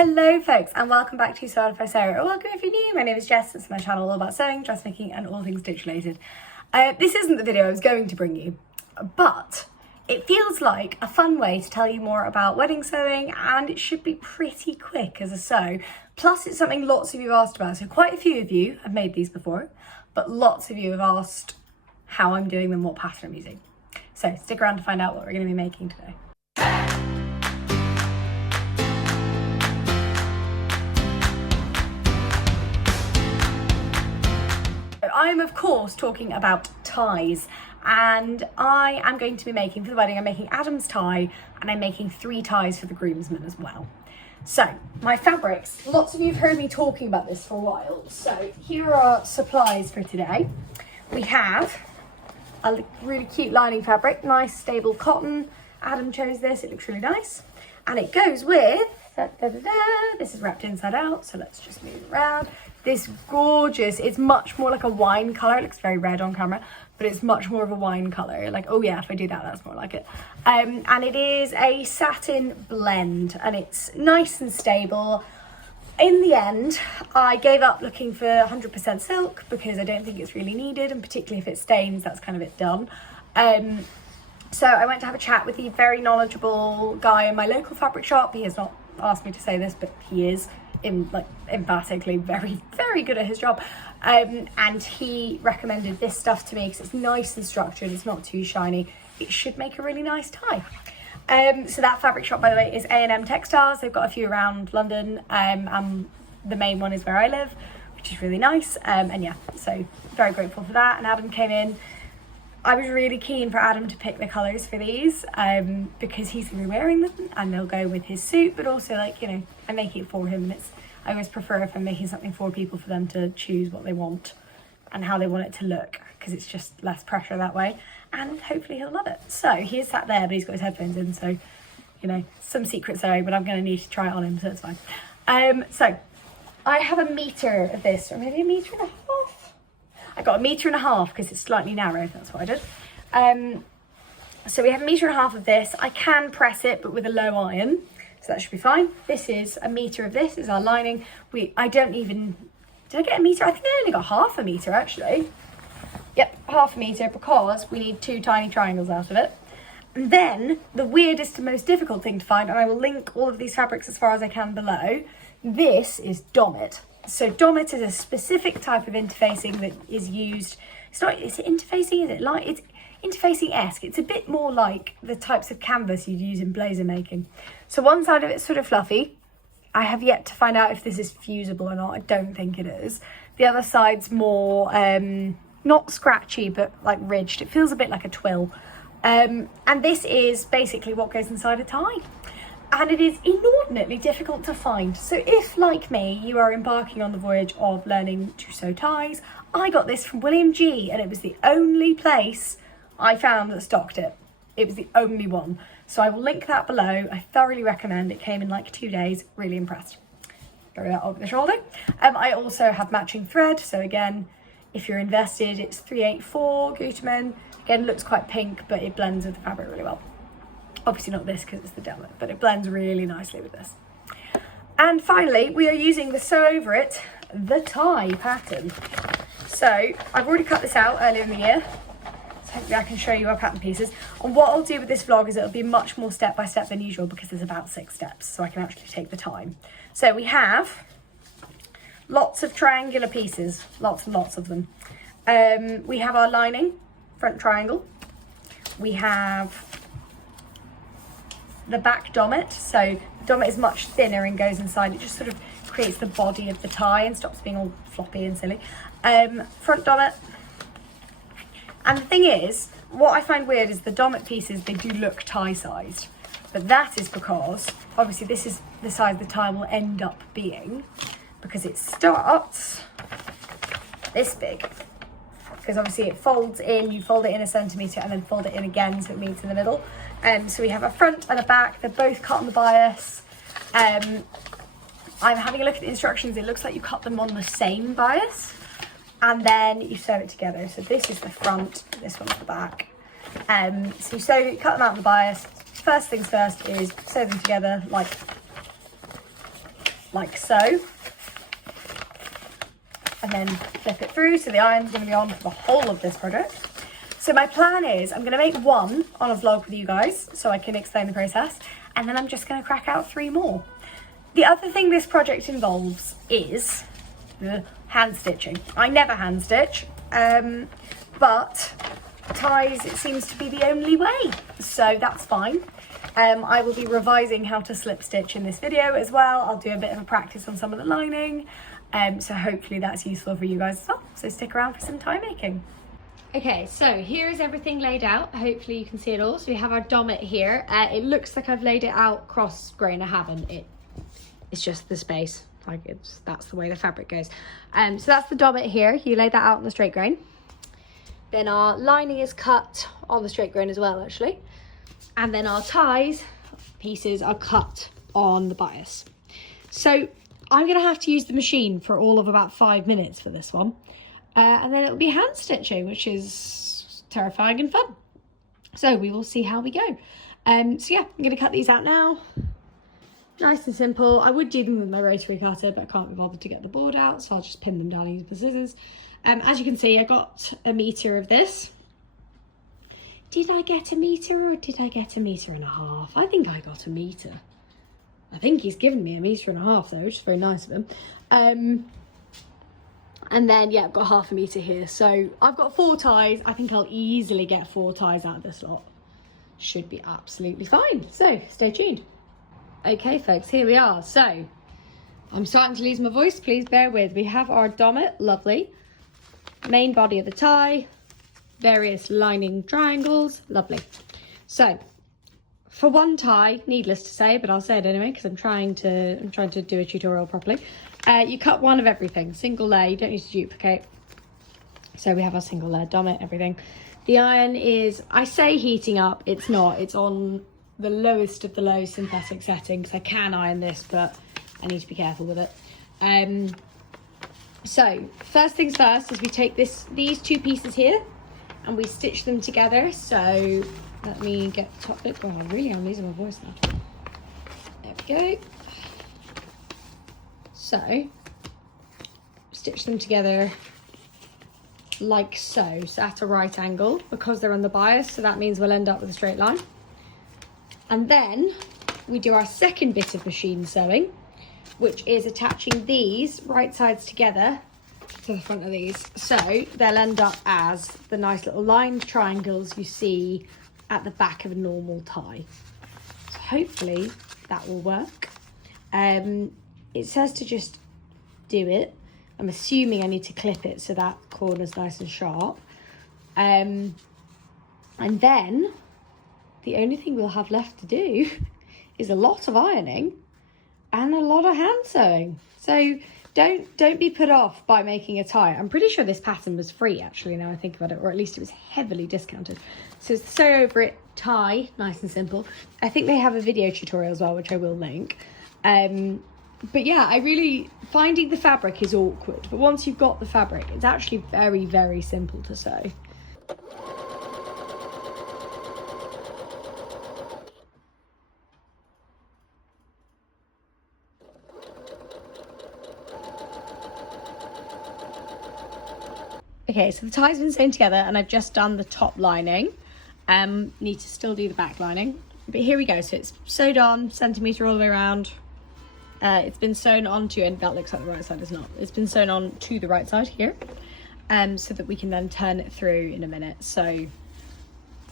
Hello folks and welcome back to Sewed by Sarah, or welcome if you're new. My name is Jess. It's my channel all about sewing, dressmaking and all things stitch related. This isn't the video I was going to bring you, but it feels like a fun way to tell you more about wedding sewing, and it should be pretty quick as a sew. Plus it's something lots of you have asked about, so quite a few of you have made these before, but lots of you have asked how I'm doing them, what pattern I'm using. So stick around to find out what we're going to be making today. I'm of course talking about ties, and I am going to be making, for the wedding, I'm making Adam's tie and I'm making 3 ties for the groomsmen as well. So my fabrics, lots of you have heard me talking about this for a while, so here are supplies for today. We have a really cute lining fabric, nice stable cotton. Adam chose this, it looks really nice, and it goes with this is wrapped inside out, so let's just move it around. This gorgeous, it's much more like a wine colour. It looks very red on camera, but it's much more of a wine colour. Like, oh yeah, if I do that, that's more like it. And it is a satin blend, and it's nice and stable. In the end, I gave up looking for 100% silk because I don't think it's really needed, and particularly if it stains, that's kind of it done. So I went to have a chat with the very knowledgeable guy in my local fabric shop. He has not asked me to say this, but he is emphatically very, very good at his job. And he recommended this stuff to me because it's nice and structured, it's not too shiny. It should make a really nice tie. So that fabric shop, by the way, is A&M Textiles. They've got a few around London, and the main one is where I live, which is really nice. And yeah, so very grateful for that. And Adam came in. I was really keen for Adam to pick the colours for these because he's going to be wearing them and they'll go with his suit, but also, like, you know, I'm making it for him, and I always prefer if I'm making something for people for them to choose what they want and how they want it to look, because it's just less pressure that way, and hopefully he'll love it. So he is sat there, but he's got his headphones in, so, you know, some secret sewing, but I'm going to need to try it on him, so it's fine. So I have 1 metre of this, or maybe 1.5 meters. I got 1.5 meters because it's slightly narrow, that's what I did. So we have 1.5 meters of this. I can press it, but with a low iron, so that should be fine. This is 1 meter of this, is our lining. Did I get 1 meter? I think I only got 0.5 meter actually. Yep, 0.5 meter, because we need 2 tiny triangles out of it. And then the weirdest and most difficult thing to find, and I will link all of these fabrics as far as I can below, this is dommet. So dommet is a specific type of interfacing that is used. Is it interfacing? Is it like, it's interfacing-esque. It's a bit more like the types of canvas you'd use in blazer making. So one side of it's sort of fluffy. I have yet to find out if this is fusible or not. I don't think it is. The other side's more, not scratchy, but like ridged. It feels a bit like a twill. And this is basically what goes inside a tie. And it is inordinately difficult to find. So if, like me, you are embarking on the voyage of learning to sew ties, I got this from William G, and it was the only place I found that stocked it. It was the only one. So I will link that below. I thoroughly recommend. It came in like 2 days. Really impressed. Throw that over the shoulder. I also have matching thread. So again, if you're invested, it's 384 groomsmen. Again, looks quite pink, but it blends with the fabric really well. Obviously not this because it's the demo, but it blends really nicely with this. And finally, we are using the Sew Over It, the tie pattern. So I've already cut this out earlier in the year, so hopefully I can show you our pattern pieces. And what I'll do with this vlog is it'll be much more step by step than usual, because there's about 6 steps, so I can actually take the time. So we have lots of triangular pieces, lots and lots of them. We have our lining, front triangle. We have the back dommet. So the dommet is much thinner and goes inside. It just sort of creates the body of the tie and stops being all floppy and silly. Front dommet. And the thing is, what I find weird is the dommet pieces, they do look tie sized, but that is because obviously this is the size the tie will end up being, because it starts this big. Because obviously it folds in, you fold it in 1 centimetre and then fold it in again so it meets in the middle. So we have a front and a back, they're both cut on the bias. I'm having a look at the instructions, it looks like you cut them on the same bias and then you sew it together. So this is the front, this one's the back. So you cut them out on the bias. First things first is sew them together like like so. And then flip it through, so the iron's going to be on for the whole of this project. So my plan is I'm going to make one on a vlog with you guys so I can explain the process, and then I'm just going to crack out 3 more. The other thing this project involves is hand stitching. I never hand stitch, but ties, it seems to be the only way, so that's fine. I will be revising how to slip stitch in this video as well. I'll do a bit of a practice on some of the lining, so hopefully that's useful for you guys as well. So stick around for some tie making. Okay, so here's everything laid out. Hopefully you can see it all. So we have our dommet here. It looks like I've laid it out cross grain. I haven't. It's just the space. Like that's the way the fabric goes. So that's the dommet here. You lay that out on the straight grain. Then our lining is cut on the straight grain as well, actually. And then our ties pieces are cut on the bias. So I'm gonna have to use the machine for all of about 5 minutes for this one. And then it'll be hand stitching, which is terrifying and fun. So we will see how we go. So yeah, I'm gonna cut these out now. Nice and simple. I would do them with my rotary cutter, but I can't be bothered to get the board out, so I'll just pin them down using the scissors. As you can see, I got 1 meter of this. Did I get 1 meter or did I get 1.5 meters? I think I got 1 meter. I think he's given me 1.5 meters though, which is very nice of him. And then, yeah, I've got 0.5 meter here. So I've got 4 ties. I think I'll easily get 4 ties out of this lot. Should be absolutely fine. So stay tuned. Okay, folks, here we are. So I'm starting to lose my voice. Please bear with. We have our dommet, lovely. Main body of the tie, various lining triangles, lovely. So for one tie, needless to say, but I'll say it anyway because I'm trying to do a tutorial properly. You cut one of everything, single layer, you don't need to duplicate. So we have our single layer dommet, everything. The iron is, I say heating up, it's not, it's on the lowest of the low synthetic settings. I can iron this, but I need to be careful with it. So first things first is we take these 2 pieces here and we stitch them together. So let me get the top bit. Oh, I really am losing my voice now. There we go. So stitch them together like so. So at a right angle because they're on the bias. So that means we'll end up with a straight line. And then we do our second bit of machine sewing, which is attaching these right sides together to the front of these. So they'll end up as the nice little lined triangles you see at the back of a normal tie. So hopefully that will work. It says to just do it. I'm assuming I need to clip it so that corner's nice and sharp. And then the only thing we'll have left to do is a lot of ironing and a lot of hand sewing. So don't be put off by making a tie. I'm pretty sure this pattern was free actually, now I think about it, or at least it was heavily discounted. So it's the sew over it tie, nice and simple. I think they have a video tutorial as well, which I will link. But yeah, finding the fabric is awkward, but once you've got the fabric, it's actually very, very simple to sew. Okay, so the tie's been sewn together and I've just done the top lining. Need to still do the back lining, but here we go. So it's sewed on, centimetre all the way around. It's been sewn onto, and that looks like the right side, is not. It's been sewn on to the right side here, so that we can then turn it through in a minute. So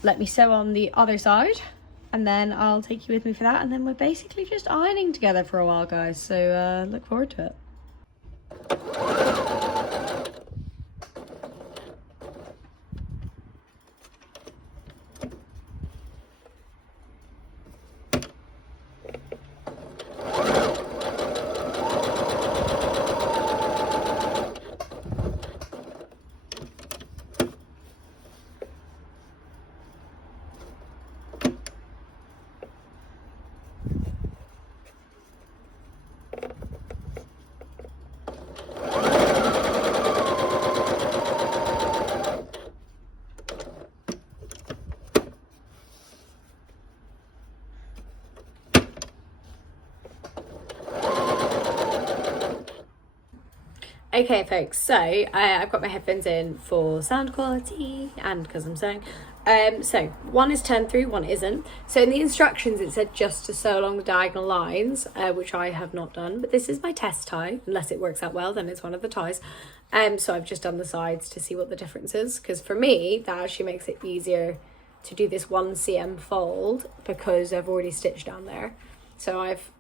let me sew on the other side and then I'll take you with me for that. And then we're basically just ironing together for a while, guys. So look forward to it. Okay folks, so I've got my headphones in for sound quality and because I'm sewing. So one is turned through, one isn't. So in the instructions it said just to sew along the diagonal lines, which I have not done, but this is my test tie. Unless it works out well, then it's one of the ties. So I've just done the sides to see what the difference is, because for me that actually makes it easier to do this 1 cm fold because I've already stitched down there. So I've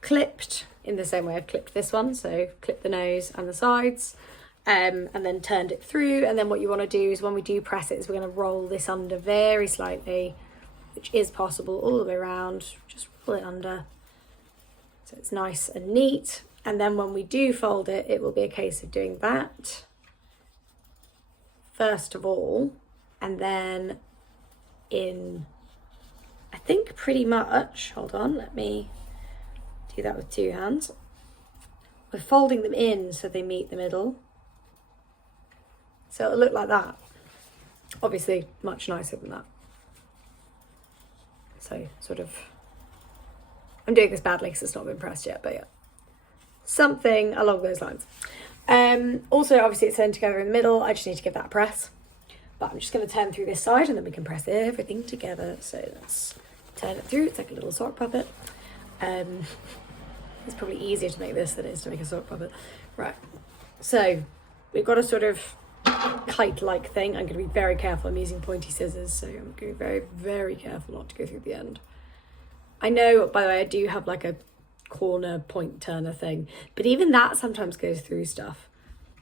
clipped in the same way I've clipped this one, so clipped the nose and the sides, and then turned it through. And then what you want to do is when we do press it is we're going to roll this under very slightly, which is possible all the way around. Just roll it under so it's nice and neat. And then when we do fold it, it will be a case of doing that first of all, and then in, I think pretty much, hold on, let me do that with 2 hands. We're folding them in so they meet the middle. So it'll look like that. Obviously much nicer than that. So sort of, I'm doing this badly because it's not been pressed yet, but yeah. Something along those lines. Also, obviously it's sewn together in the middle. I just need to give that a press. But I'm just going to turn through this side and then we can press everything together. So let's turn it through. It's like a little sock puppet. It's probably easier to make this than it is to make a sock puppet. Right, so we've got a sort of kite-like thing. I'm going to be very careful. I'm using pointy scissors, so I'm going to be very, very careful not to go through the end. I know, by the way, I do have like a corner point turner thing, but even that sometimes goes through stuff.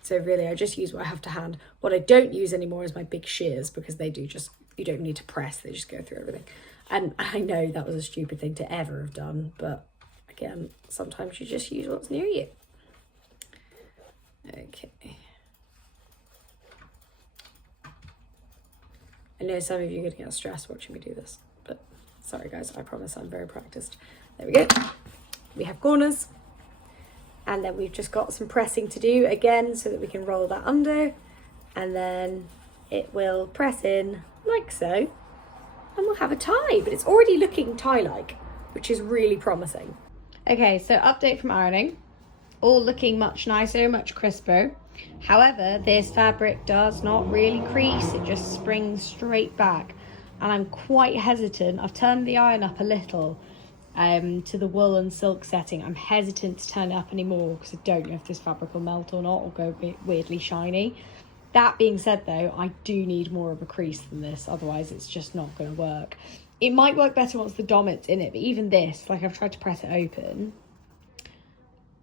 So really, I just use what I have to hand. What I don't use anymore is my big shears, because they do just, you don't need to press, they just go through everything. And I know that was a stupid thing to ever have done, but again, sometimes you just use what's near you. Okay. I know some of you are going to get stressed watching me do this, but sorry guys, I promise I'm very practiced. There we go. We have corners, and then we've just got some pressing to do again so that we can roll that under, and then it will press in like so, and we'll have a tie. But it's already looking tie-like, which is really promising. Okay, so update from ironing. All looking much nicer, much crisper. However, this fabric does not really crease. It just springs straight back. And I'm quite hesitant. I've turned the iron up a little to the wool and silk setting. I'm hesitant to turn it up anymore because I don't know if this fabric will melt or not or go a bit weirdly shiny. That being said though, I do need more of a crease than this. Otherwise, it's just not going to work. It might work better once the dommett's in it, but even this, like I've tried to press it open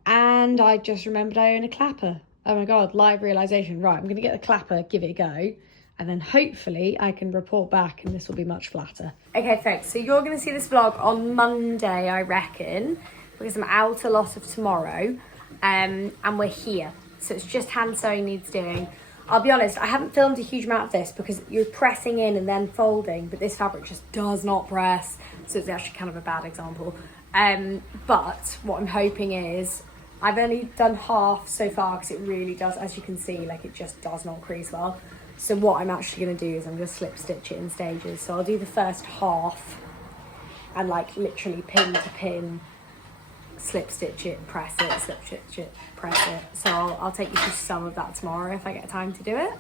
and I just remembered I own a clapper. Oh my God, live realization. Right, I'm going to get the clapper, give it a go, and then hopefully I can report back and this will be much flatter. Okay folks, so you're going to see this vlog on Monday, I reckon, because I'm out a lot of tomorrow, and we're here. So it's just hand sewing needs doing. I'll be honest, I haven't filmed a huge amount of this because you're pressing in and then folding, but this fabric just does not press. So it's actually kind of a bad example. But what I'm hoping is, I've only done half so far because it really does, as you can see, like it just does not crease well. So what I'm actually going to do is I'm going to slip stitch it in stages. So I'll do the first half and like literally pin to pin, slip stitch it, press it, slip stitch it, press it. So I'll take you through some of that tomorrow if I get time to do it.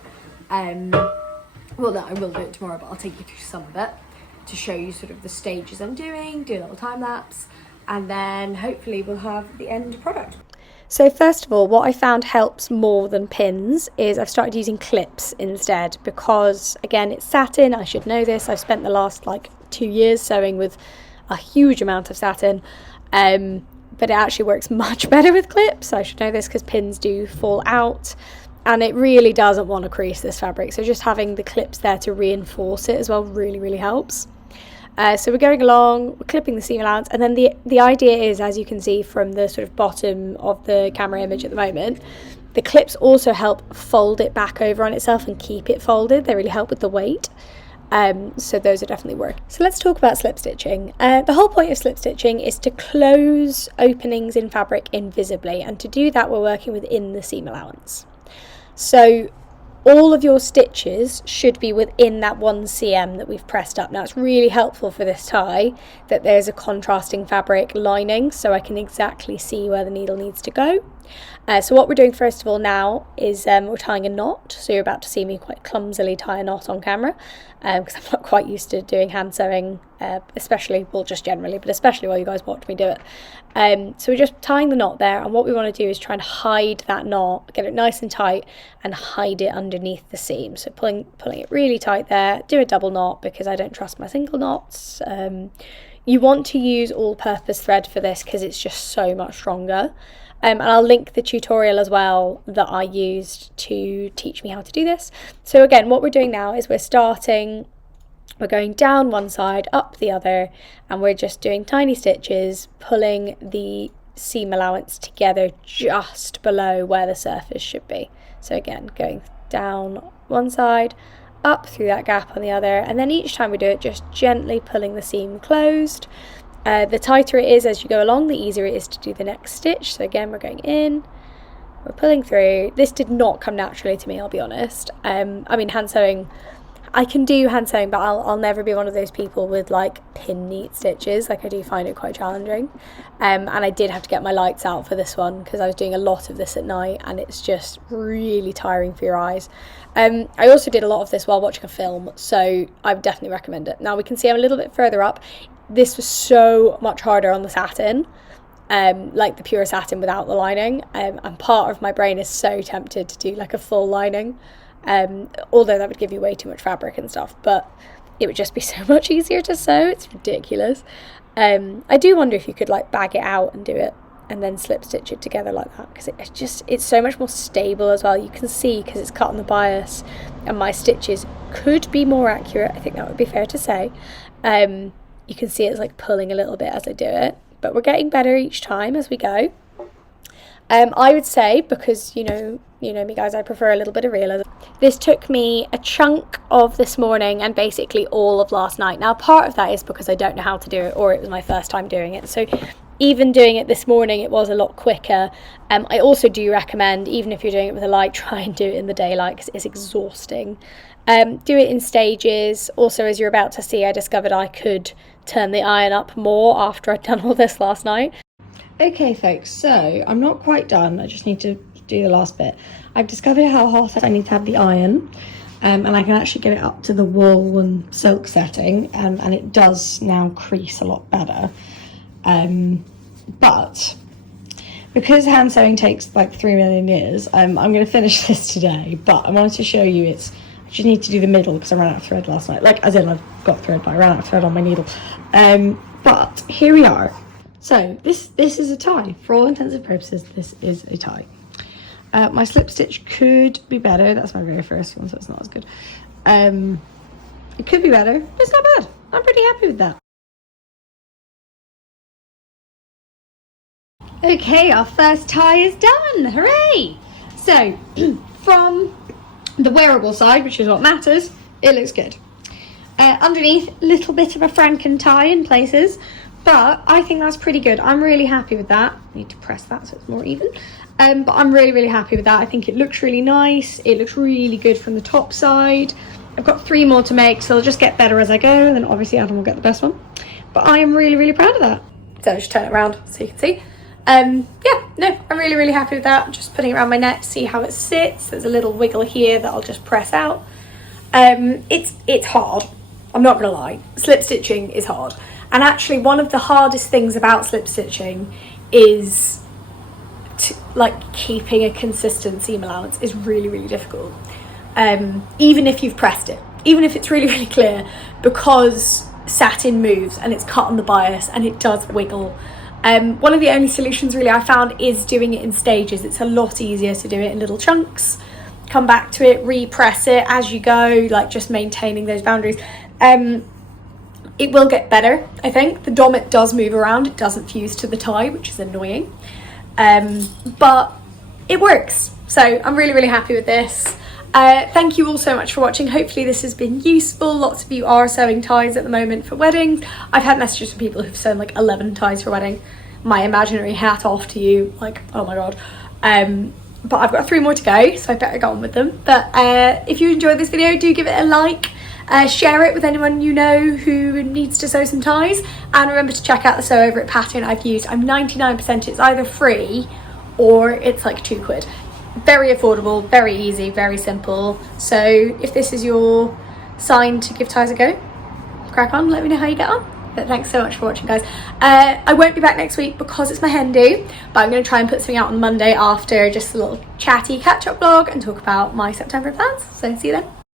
Well, no, I will do it tomorrow, but I'll take you through some of it to show you sort of the stages I'm doing, do a little time lapse, and then hopefully we'll have the end product. So first of all, what I found helps more than pins is I've started using clips instead, because again, it's satin. I should know this. I've spent the last like 2 years sewing with a huge amount of satin, but it actually works much better with clips. I should know this because pins do fall out and it really doesn't want to crease this fabric. So just having the clips there to reinforce it as well really, really helps. So we're going along, we're clipping the seam allowance, and then the idea is, as you can see from the sort of bottom of the camera image at the moment, the clips also help fold it back over on itself and keep it folded. They really help with the weight. So those are definitely work. So let's talk about slip stitching. The whole point of slip stitching is to close openings in fabric invisibly, and to do that we're working within the seam allowance. So all of your stitches should be within that 1 cm that we've pressed up. Now it's really helpful for this tie that there's a contrasting fabric lining so I can exactly see where the needle needs to go. So what we're doing first of all now is we're tying a knot. So you're about to see me quite clumsily tie a knot on camera, because I'm not quite used to doing hand sewing, especially, well, just generally, but especially while you guys watch me do it. So we're just tying the knot there, and what we want to do is try and hide that knot, get it nice and tight, and hide it underneath the seam. So pulling it really tight there, do a double knot because I don't trust my single knots. You want to use all-purpose thread for this because it's just so much stronger. And I'll link the tutorial as well that I used to teach me how to do this. So again, what we're doing now is we're going down one side, up the other, and we're just doing tiny stitches, pulling the seam allowance together just below where the surface should be. So again, going down one side, up through that gap on the other, and then each time we do it, just gently pulling the seam closed. The tighter it is as you go along, the easier it is to do the next stitch. So again, we're going in, we're pulling through. This did not come naturally to me, I'll be honest. I mean, hand sewing, I can do hand sewing, but I'll never be one of those people with like pin neat stitches. Like, I do find it quite challenging. And I did have to get my lights out for this one because I was doing a lot of this at night, and it's just really tiring for your eyes. I also did a lot of this while watching a film, so I would definitely recommend it. Now we can see I'm a little bit further up. This was so much harder on the satin, like the pure satin without the lining, and part of my brain is so tempted to do like a full lining, although that would give you way too much fabric and stuff, but it would just be so much easier to sew. It's ridiculous. I do wonder if you could like bag it out and do it and then slip stitch it together like that, because it's so much more stable as well. You can see because it's cut on the bias, and my stitches could be more accurate, I think that would be fair to say. You can see it's like pulling a little bit as I do it, but we're getting better each time as we go. I would say, because you know me guys, I prefer a little bit of realism. This took me a chunk of this morning and basically all of last night. Now part of that is because I don't know how to do it, or it was my first time doing it, so even doing it this morning it was a lot quicker. I also do recommend, even if you're doing it with a light, try and do it in the daylight because it's exhausting. Do it in stages. Also, as you're about to see, I discovered I could turn the iron up more after I'd done all this last night. Okay folks, so I'm not quite done, I just need to do the last bit. I've discovered how hot I need to have the iron, and I can actually get it up to the wool and silk setting, and it does now crease a lot better. But because hand sewing takes like 3 million years, I'm going to finish this today, but I wanted to show you I just need to do the middle because I ran out of thread last night. Like, as in I've got thread, but I ran out of thread on my needle. But here we are. So this is a tie. For all intents and purposes, this is a tie. My slip stitch could be better. That's my very first one, so it's not as good. It could be better, but it's not bad. I'm pretty happy with that. Okay, our first tie is done. Hooray! So from the wearable side, which is what matters, it looks good. Underneath, a little bit of a Franken tie in places, but I think that's pretty good. I'm really happy with that. I need to press that so it's more even. But I'm really, really happy with that. I think it looks really nice. It looks really good from the top side. I've got 3 more to make, so I'll just get better as I go, and then obviously Adam will get the best one. But I am really, really proud of that. So I'll just turn it around so you can see. Yeah, no, I'm really, really happy with that. Just putting it around my neck to see how it sits. There's a little wiggle here that I'll just press out. It's hard. I'm not gonna lie. Slip stitching is hard. And actually one of the hardest things about slip stitching is like keeping a consistent seam allowance is really, really difficult. Even if you've pressed it, even if it's really, really clear, because satin moves and it's cut on the bias and it does wiggle. One of the only solutions really I found is doing it in stages. It's a lot easier to do it in little chunks, come back to it, repress it as you go, like just maintaining those boundaries. It will get better, I think. The dommet does move around, it doesn't fuse to the tie, which is annoying, but it works. So I'm really, really happy with this. Thank you all so much for watching. Hopefully this has been useful. Lots of you are sewing ties at the moment for weddings. I've had messages from people who've sewn like 11 ties for wedding. My imaginary hat off to you, like, oh my god. But I've got 3 more to go, so I better get on with them. But if you enjoyed this video, do give it a like. Share it with anyone you know who needs to sew some ties, and remember to check out the sew over it pattern I've used. I'm 99% it's either free or it's like £2. Very affordable, very easy, very simple. So if this is your sign to give ties a go, crack on, let me know how you get on. But thanks so much for watching, guys. I won't be back next week because it's my hen do, but I'm going to try and put something out on Monday after, just a little chatty catch-up vlog and talk about my September plans. So see you then.